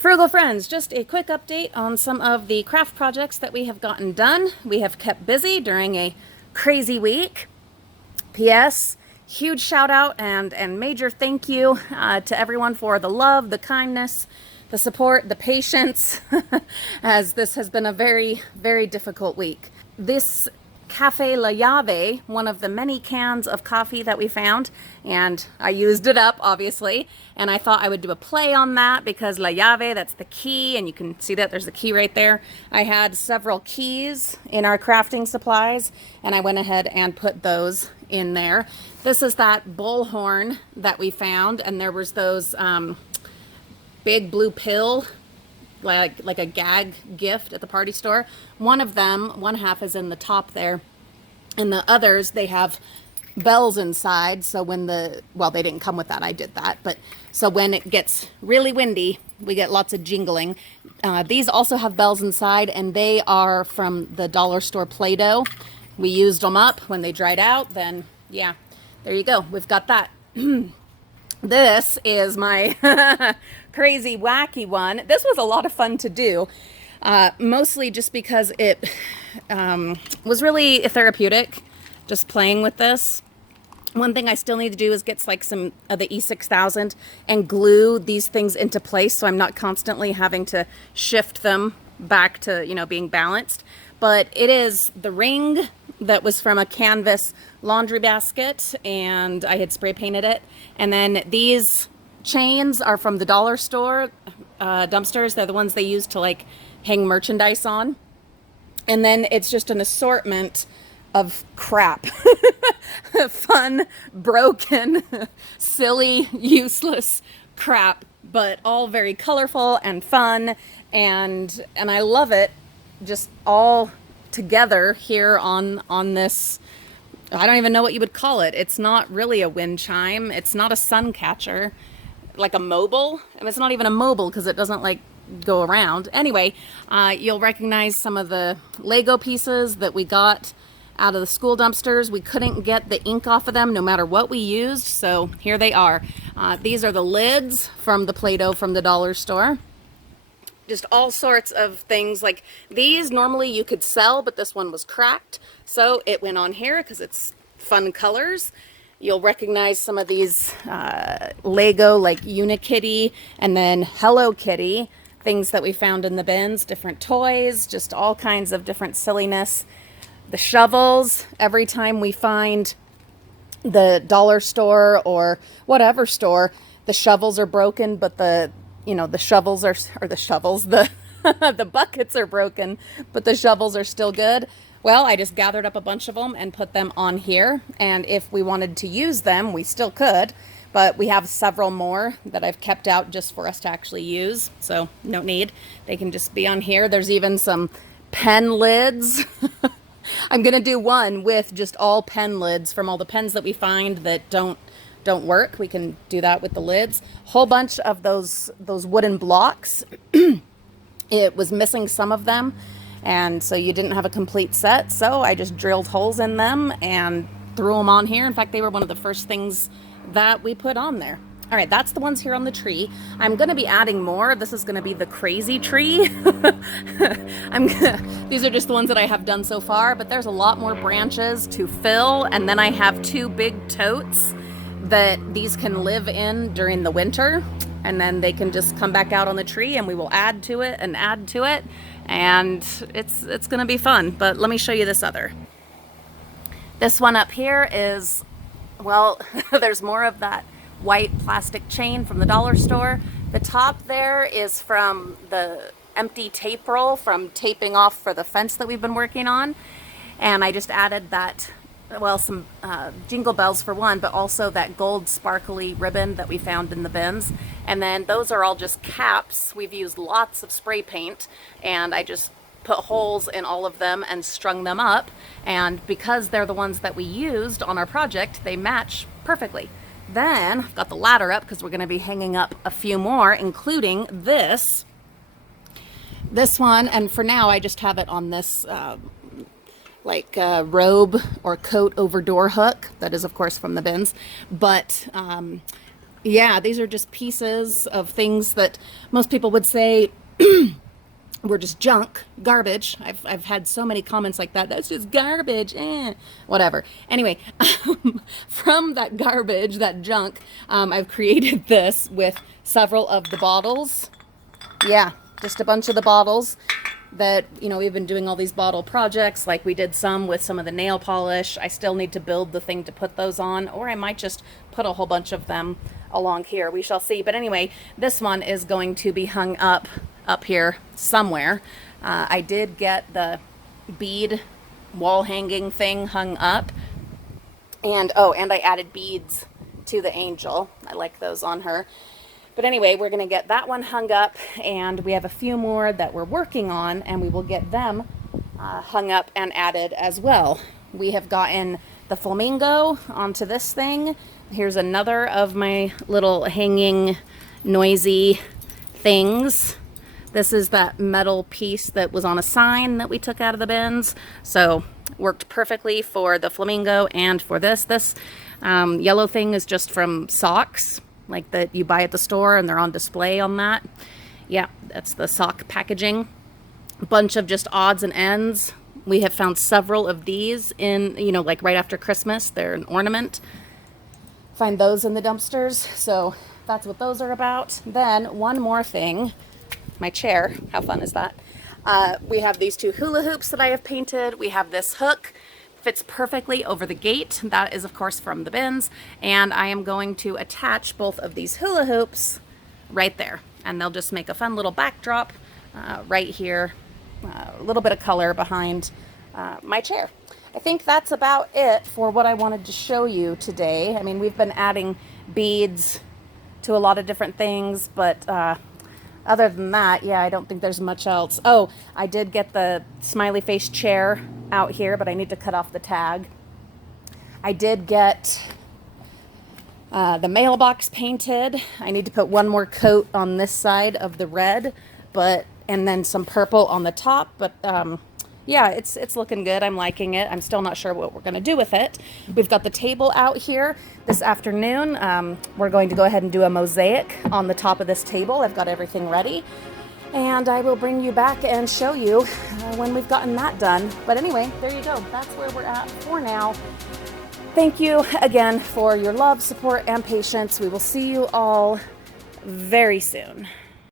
Frugal friends, just a quick update on some of the craft projects that we have gotten done. We have kept busy during a crazy week. P.S. Huge shout out and major thank you to everyone for the love, the kindness, the support, the patience, as this has been a very, very difficult week. This Cafe La Llave, one of the many cans of coffee that we found, and I used it up, obviously, and I thought I would do a play on that because La Llave, that's the key, and you can see that there's the key right there. I had several keys in our crafting supplies, and I went ahead and put those in there. This is that bullhorn that we found, and there was those big blue pill like a gag gift at the party store. One of them, one half is in the top there, and the others, they have bells inside, so when well, they didn't come with that, I did that, but so when it gets really windy, we get lots of jingling. These also have bells inside, and they are from the dollar store Play-Doh. We used them up when they dried out, then yeah, there you go, we've got that. This is my crazy wacky one. This was a lot of fun to do, mostly just because it was really therapeutic, just playing with this. One thing I still need to do is get like some of the E6000 and glue these things into place so I'm not constantly having to shift them back to, you know, being balanced. But it is the ring that was from a canvas laundry basket, and I had spray painted it. And then these chains are from the dollar store dumpsters. They're the ones they use to like hang merchandise on. And then it's just an assortment of crap. Fun, broken, silly, useless crap, but all very colorful and fun, and I love it just all together here on this. I don't even know what you would call it. It's not really a wind chime. It's not a sun catcher, like a mobile. I mean, it's not even a mobile because it doesn't like go around. Anyway, you'll recognize some of the Lego pieces that we got out of the school dumpsters. We couldn't get the ink off of them no matter what we used, so here they are. These are the lids from the Play-Doh from the dollar store. Just all sorts of things. Like these normally you could sell, but this one was cracked, so it went on here because it's fun colors. You'll recognize some of these Lego like Unikitty and then Hello Kitty things that we found in the bins, different toys, just all kinds of different silliness. The shovels, every time we find the dollar store or whatever store, the shovels are broken, but the shovels are, or the shovels, the buckets are broken, but the shovels are still good. Well, I just gathered up a bunch of them and put them on here, and if we wanted to use them, we still could, but we have several more that I've kept out just for us to actually use, so no need. They can just be on here. There's even some pen lids. I'm gonna do one with just all pen lids from all the pens that we find that don't work. We can do that with the lids. Whole bunch of those wooden blocks. It was missing some of them, and so you didn't have a complete set, so I just drilled holes in them and threw them on here. In fact, they were one of the first things that we put on there. All right, that's the ones here on the tree. I'm gonna be adding more. This is gonna be the crazy tree. These are just the ones that I have done so far, but there's a lot more branches to fill, and then I have two big totes that these can live in during the winter, and then they can just come back out on the tree, and we will add to it, and it's gonna be fun. But let me show you this other. This one up here is, well, there's more of that white plastic chain from the dollar store. The top there is from the empty tape roll from taping off for the fence that we've been working on, and I just added that, well, some jingle bells for one, but also that gold sparkly ribbon that we found in the bins. And then those are all just caps. We've used lots of spray paint, and I just put holes in all of them and strung them up, and because they're the ones that we used on our project, they match perfectly. Then I've got the ladder up because we're going to be hanging up a few more, including this one, and for now I just have it on this robe or coat over door hook that is of course from the bins, but Yeah, these are just pieces of things that most people would say were just junk, garbage. I've had so many comments like that. That's just garbage, whatever. Anyway, from that garbage, that junk, I've created this with several of the bottles. Yeah, just a bunch of the bottles that, we've been doing all these bottle projects. Like we did some with some of the nail polish. I still need to build the thing to put those on, or I might just put a whole bunch of them along here. We shall see. But anyway, this one is going to be hung up here somewhere. I did get the bead wall hanging thing hung up. And I added beads to the angel. I like those on her. But anyway, we're going to get that one hung up, and we have a few more that we're working on, and we will get them hung up and added as well. We have gotten the flamingo onto this thing. Here's another of my little hanging noisy things. This is that metal piece that was on a sign that we took out of the bins. So worked perfectly for the flamingo and for this. This yellow thing is just from socks, like that you buy at the store, and they're on display on that. Yeah, that's the sock packaging. A bunch of just odds and ends. We have found several of these in, like right after Christmas. They're an ornament. Find those in the dumpsters. So that's what those are about. Then one more thing. My chair. How fun is that? We have these two hula hoops that I have painted. We have this hook. Fits perfectly over the gate. That is, of course, from the bins. And I am going to attach both of these hula hoops right there. And they'll just make a fun little backdrop right here. A little bit of color behind my chair. I think that's about it for what I wanted to show you today. I mean, we've been adding beads to a lot of different things, but other than that, yeah, I don't think there's much else. Oh, I did get the smiley face chair out here, but I need to cut off the tag. I did get the mailbox painted. I need to put one more coat on this side of the red, and then some purple on the top, but yeah, it's looking good. I'm liking it. I'm still not sure what we're going to do with it. We've got the table out here this afternoon. We're going to go ahead and do a mosaic on the top of this table. I've got everything ready, and I will bring you back and show you when we've gotten that done. But anyway, there you go. That's where we're at for now. Thank you again for your love, support, and patience. We will see you all very soon.